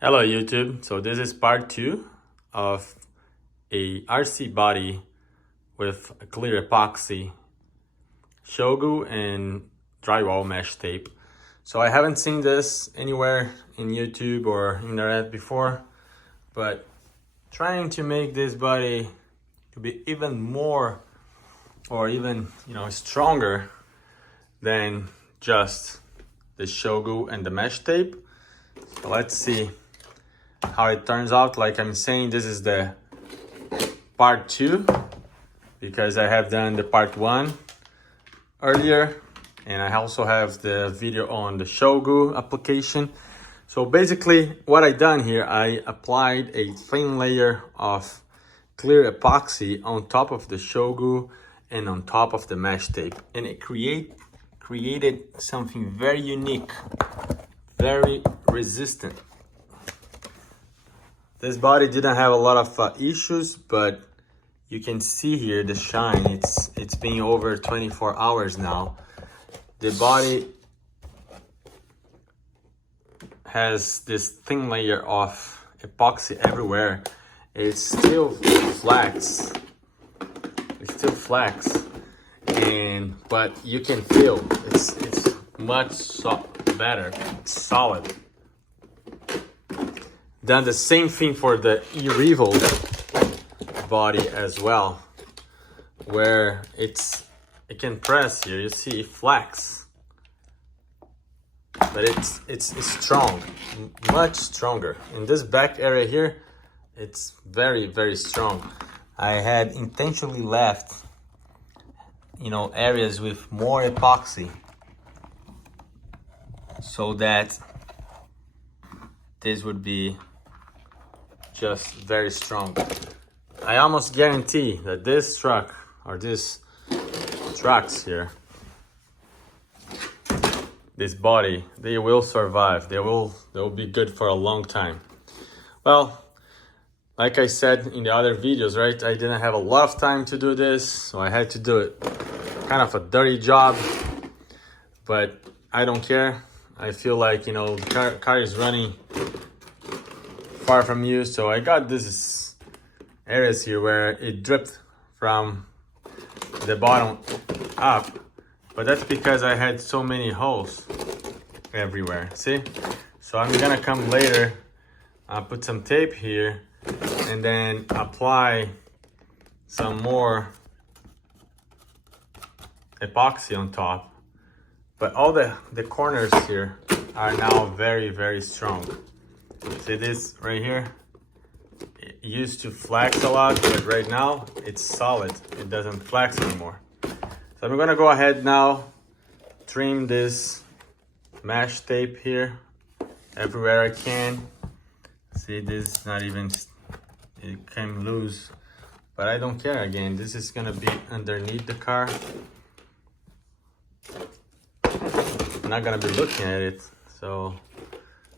Hello YouTube, so this is part 2 of a RC body with a clear epoxy, Shoe Goo and drywall mesh tape. So I haven't seen this anywhere in YouTube or internet before, but trying to make this body to be even more or even stronger than just the Shoe Goo and the mesh tape. So let's see how it turns out. Like I'm saying, this is the part 2 because I have done the part 1 earlier, and I also have the video on the Shoe Goo application. So basically what I done here, I applied a thin layer of clear epoxy on top of the Shoe Goo and on top of the mesh tape, and it created something very unique, very resistant. This body didn't have a lot of issues, but you can see here the shine. It's been over 24 hours now. The body has this thin layer of epoxy everywhere. It's still flax. But you can feel it's much better. It's solid. Done the same thing for the E-Revel body as well, where it can press here. You see it flex, but it's strong, much stronger. In this back area here, it's very strong. I had intentionally left areas with more epoxy so that this would be just very strong. I almost guarantee that this truck or these trucks here, this body, they will survive. They will be good for a long time. Well, like I said in the other videos, right? I didn't have a lot of time to do this, so I had to do it. Kind of a dirty job, but I don't care. I feel like the car is running far from you, so I got this areas here where it dripped from the bottom up, but that's because I had so many holes everywhere. See? So I'm gonna come later, put some tape here, and then apply some more epoxy on top. But all the corners here are now very strong. See this right here? It used to flex a lot, but right now it's solid. It doesn't flex anymore. So I'm gonna go ahead now, trim this mesh tape here everywhere I can. See, this not even, it came loose, but I don't care. Again, this is gonna be underneath the car. I'm not gonna be looking at it. So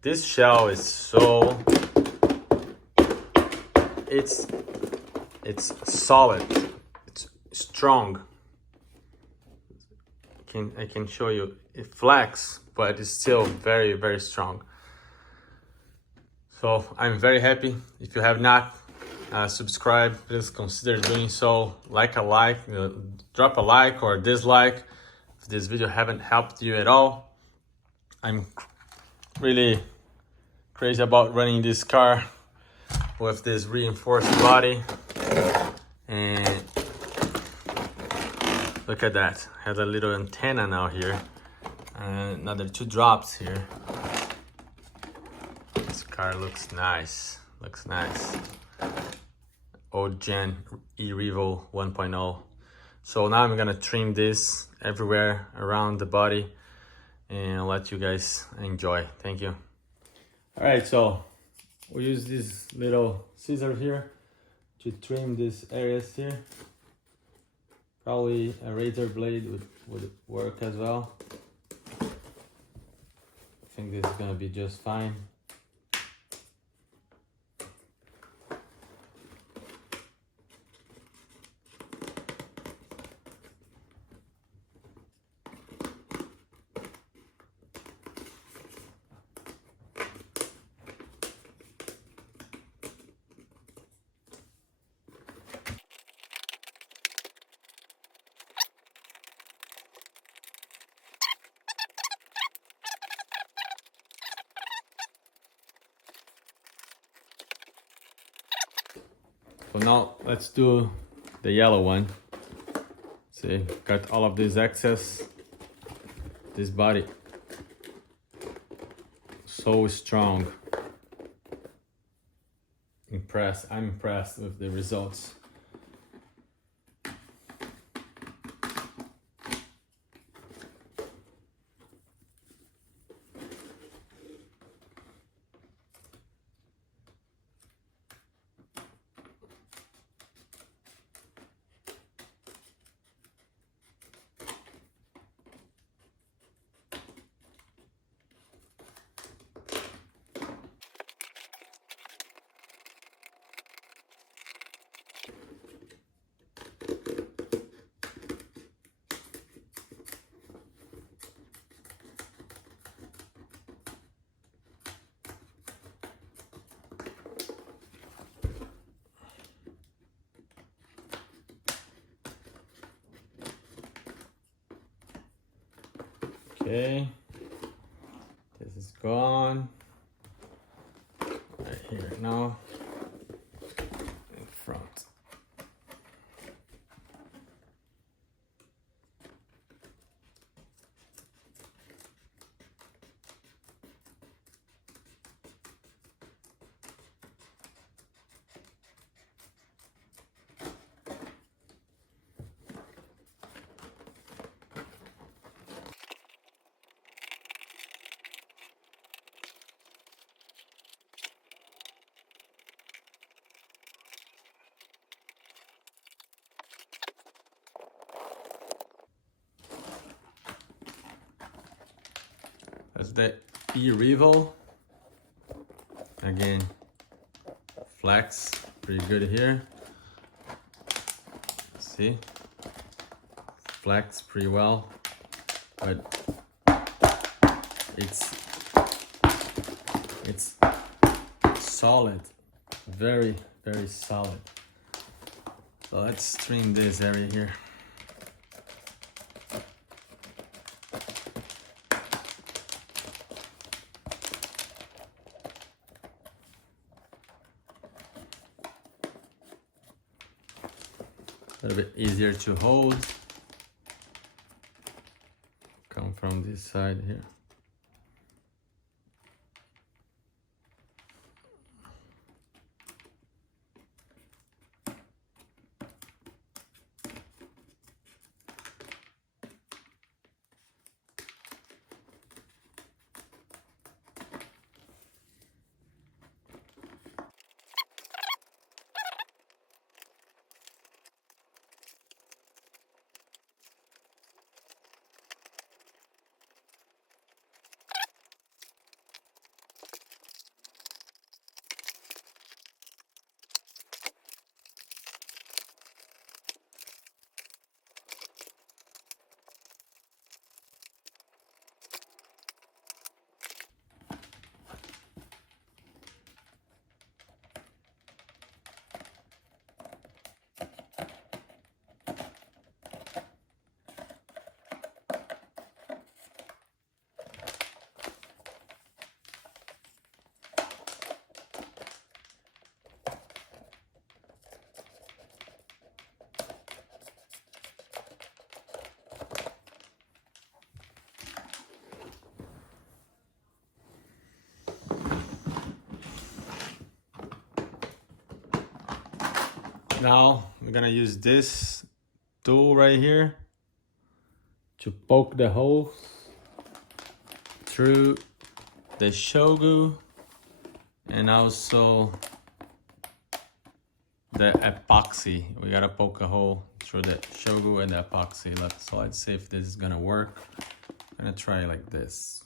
this shell is so, it's solid, it's strong. I can show you, it flex, but it's still very strong. So I'm very happy. If you have not subscribed, please consider doing so. Drop a like or dislike if this video haven't helped you at all. I'm really crazy about running this car with this reinforced body, and look at that. Has a little antenna now here, and another 2 drops here. This car looks nice. Old gen E-Revel 1.0. So now I'm gonna trim this everywhere around the body and let you guys enjoy. Thank you. All right, so we use this little scissor here to trim these areas here. Probably a razor blade would work as well. I think this is gonna be just fine. So now let's do the yellow one. See, got all of this excess. This body so strong. I'm impressed with the results. Okay, this is gone. Right here now, in front. That's the E-Rival. Again, flex, pretty good here. See? Flex pretty well, but it's solid, very, very solid. So let's trim this area here. A little bit easier to hold. Come from this side here. Now we're gonna use this tool right here to poke the holes through the Shoe Goo and also the epoxy. We gotta poke a hole through the Shoe Goo and the epoxy. So let's see if this is gonna work. I'm gonna try like this.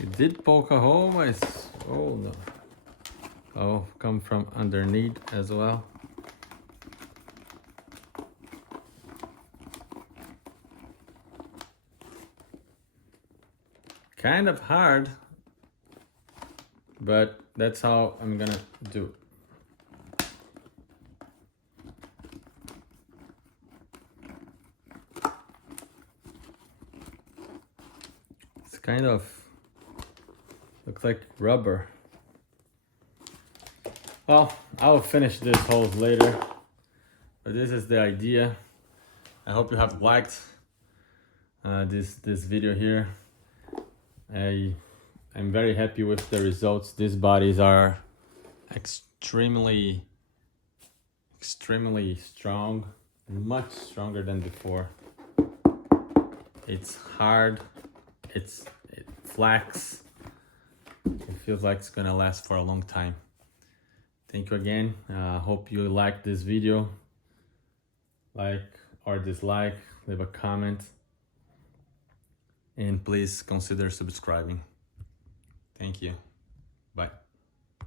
It did poke a hole, but it's, oh no. Oh, come from underneath as well. Kind of hard, but that's how I'm gonna do it. kind of looks like rubber. Well, I will finish this holes later, but this is the idea. I hope you have liked this video here. I'm very happy with the results. These bodies are extremely strong, much stronger than before. It's hard, it flex. It feels like it's gonna last for a long time. Thank you again. Hope you liked this video. Like or dislike, leave a comment, and please consider subscribing. Thank you. Bye.